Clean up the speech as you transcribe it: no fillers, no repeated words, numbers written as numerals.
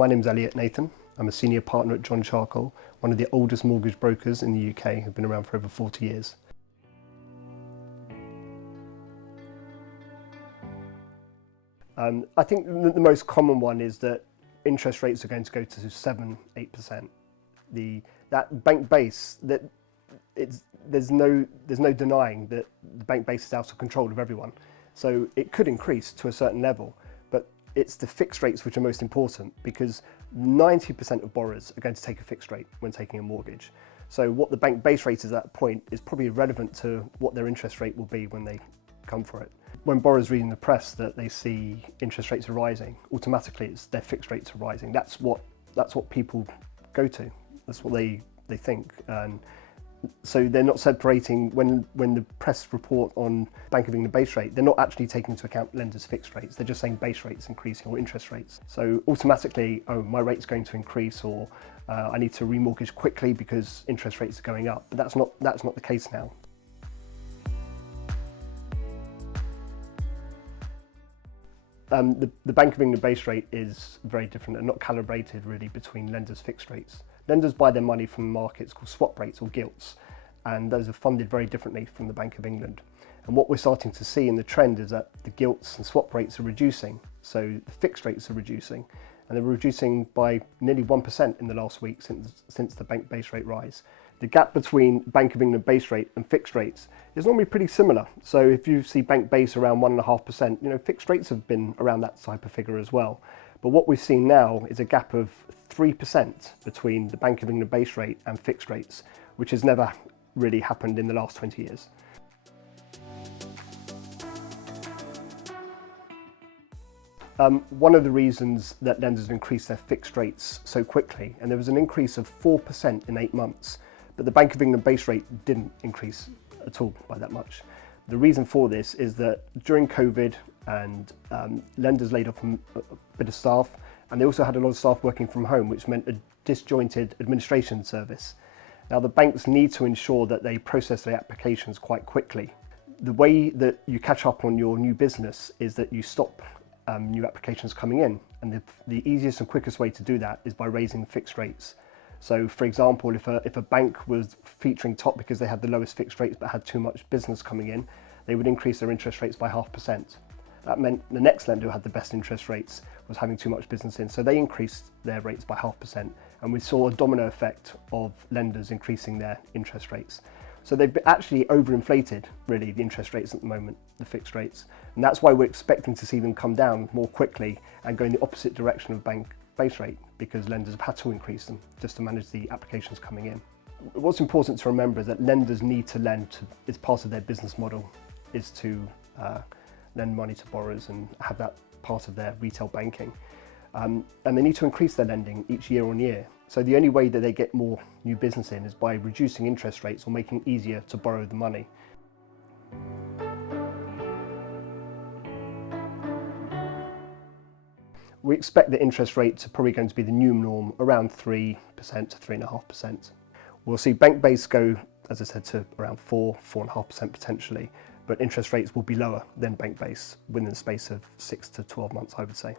My name's Elliot Nathan. I'm a senior partner at John Charcol, one of the oldest mortgage brokers in the UK, who've been around for over 40 years. I think the most common one is that interest rates are going to go to 7-8%. That bank base, there's no denying that the bank base is out of control of everyone. So it could increase to a certain level, but it's the fixed rates which are most important, because 90% of borrowers are going to take a fixed rate when taking a mortgage. So what the bank base rate is at that point is probably irrelevant to what their interest rate will be when they come for it. When borrowers read in the press that they see interest rates are rising, automatically it's their fixed rates are rising. That's what people go to. That's what they think. And so they're not separating when the press report on Bank of England base rate, they're not actually taking into account lenders' fixed rates. They're just saying base rates increasing or interest rates. So automatically, oh, my rate's going to increase, or I need to remortgage quickly because interest rates are going up. But that's not the case now. The Bank of England base rate is very different and not calibrated really between lenders' fixed rates. Lenders buy their money from markets called swap rates or gilts, and those are funded very differently from the Bank of England. And what we're starting to see in the trend is that the gilts and swap rates are reducing, so the fixed rates are reducing, and they're reducing by nearly 1% in the last week since the bank base rate rise. The gap between Bank of England base rate and fixed rates is normally pretty similar. So if you see bank base around 1.5%, fixed rates have been around that type of figure as well. But what we've seen now is a gap of 3% between the Bank of England base rate and fixed rates, which has never really happened in the last 20 years. One of the reasons that lenders have increased their fixed rates so quickly, and there was an increase of 4% in 8 months, but the Bank of England base rate didn't increase at all by that much. The reason for this is that during COVID, and lenders laid off a bit of staff, and they also had a lot of staff working from home, which meant a disjointed administration service. Now the banks need to ensure that they process their applications quite quickly. The way that you catch up on your new business is that you stop new applications coming in, and the easiest and quickest way to do that is by raising fixed rates. So for example, if a bank was featuring top because they had the lowest fixed rates but had too much business coming in, they would increase their interest rates by 0.5%. That meant the next lender who had the best interest rates was having too much business in, so they increased their rates by 0.5%, and we saw a domino effect of lenders increasing their interest rates. So they've actually overinflated, really, the interest rates at the moment, the fixed rates, and that's why we're expecting to see them come down more quickly and go in the opposite direction of bank base rate, because lenders have had to increase them just to manage the applications coming in. What's important to remember is that lenders need to lend it's part of their business model, is to lend money to borrowers and have that part of their retail banking. And they need to increase their lending each year on year. So the only way that they get more new business in is by reducing interest rates or making it easier to borrow the money. We expect the interest rates are probably going to be the new norm, around 3% to 3.5%. We'll see bank base go, as I said, to around 4.5% potentially, but interest rates will be lower than bank base within the space of 6 to 12 months, I would say.